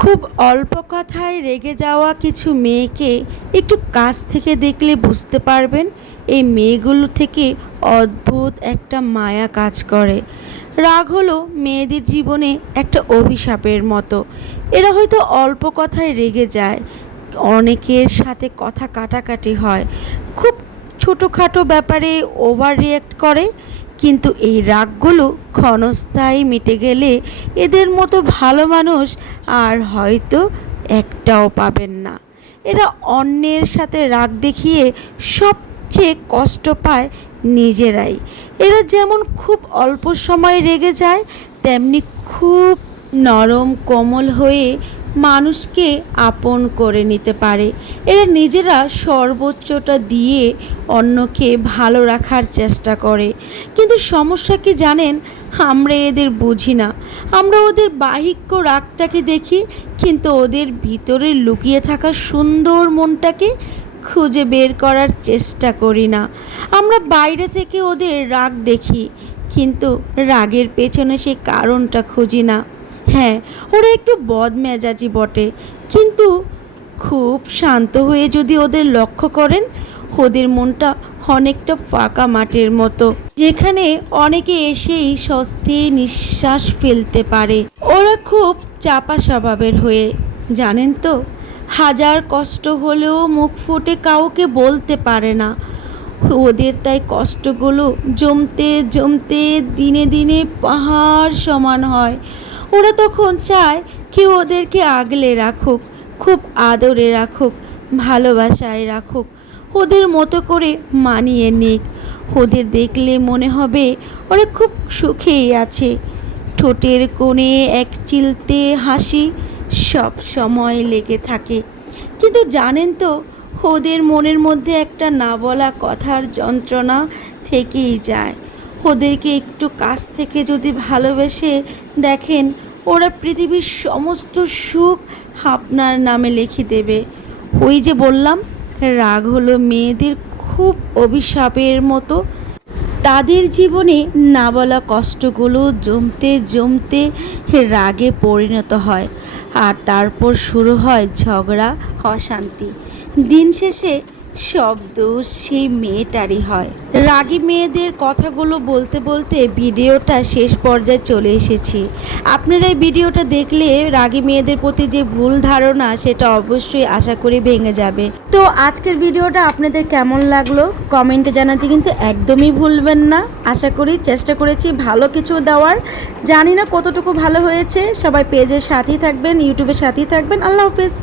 খুব অল্প কথায় রেগে যাওয়া কিছু মেয়েকে একটু কাছ থেকে দেখলে বুঝতে পারবেন এই মেয়েগুলো থেকে অদ্ভুত একটা মায়া কাজ করে। রাগ হলো মেয়েদের জীবনে একটা অভিশাপের মতো। এরা হয়তো অল্প কথায় রেগে যায়, অনেকের সাথে কথা কাটাকাটি হয়, খুব ছোটোখাটো ব্যাপারে ওভার রিয়্যাক্ট করে, কিন্তু এই রাগগুলো ক্ষণস্থায়ী মিটে গেলে এদের মতো ভালো মানুষ আর হয়তো একটাও পাবেন না। এরা অন্যের সাথে রাগ দেখিয়ে সবচেয়ে কষ্ট পায় নিজেরাই। এরা যেমন খুব অল্প সময় রেগে যায়, তেমনি খুব নরম কোমল হয়ে মানুষকে আপন করে নিতে পারে। এরা নিজেরা সর্বোচ্চটা দিয়ে অন্যকে ভালো রাখার চেষ্টা করে, কিন্তু সমস্যা কি জানেন, আমরা এদের বুঝি না। আমরা ওদের বাহিক্য রাগটাকে দেখি, কিন্তু ওদের ভিতরে লুকিয়ে থাকা সুন্দর মনটাকে খুঁজে বের করার চেষ্টা করি না। আমরা বাইরে থেকে ওদের রাগ দেখি, কিন্তু রাগের পেছনে সেই কারণটা খুঁজি না। হ্যাঁ, ওরা একটু বদমেজাজি বটে, কিন্তু খুব শান্ত হয়ে যদি ওদের লক্ষ্য করেন, ওদের মনটা অনেকটা ফাঁকা মাঠের মতো, যেখানে অনেকে এসেই স্বস্তি নিঃশ্বাস ফেলতে পারে। ওরা খুব চাপা স্বভাবের হয়ে, জানেন তো, হাজার কষ্ট হলেও মুখ ফুটে কাউকে বলতে পারে না। ওদের তাই কষ্টগুলো জমতে জমতে দিনে দিনে পাহাড় সমান হয়। ওরা তখন চায় কেউ ওদেরকে আগলে রাখুক, খুব আদরে রাখুক, ভালোবাসায় রাখুক, ওদের মতো করে মানিয়ে নিক। ওদের দেখলে মনে হবে ওরা খুব সুখেই আছে। ঠোঁটের কোণে এক চিলতে হাসি সব সময় লেগে থাকে, কিন্তু জানেন তো, ওদের মনের মধ্যে একটা না বলা কথার যন্ত্রণা থেকেই যায়। ওদেরকে একটু কাছ থেকে যদি ভালোবেসে দেখেন, ওরা পৃথিবীর সমস্ত সুখ আপনার নামে লিখে দেবে। ওই যে বললাম, রাগ হলো মেয়েদের খুব অভিশাপের মতো। তাদের জীবনে না বলা কষ্টগুলো জমতে জমতে রাগে পরিণত হয়, আর তারপর শুরু হয় ঝগড়া, অশান্তি। দিন শেষে সব দোষ সেই মেয়েটারই হয়। রাগী মেয়েদের কথাগুলো বলতে বলতে ভিডিওটা শেষ পর্যায়ে চলে এসেছি। আপনারা এই ভিডিওটা দেখলে রাগী মেয়েদের প্রতি যে ভুল ধারণা, সেটা অবশ্যই আশা করি ভেঙে যাবে। তো আজকের ভিডিওটা আপনাদের কেমন লাগলো কমেন্টে জানাতে কিন্তু একদমই ভুলবেন না। আশা করি চেষ্টা করেছি ভালো কিছু দেওয়ার, জানি না কতটুকু ভালো হয়েছে। সবাই পেজের সাথেই থাকবেন, ইউটিউবের সাথেই থাকবেন। আল্লাহ হাফেজ।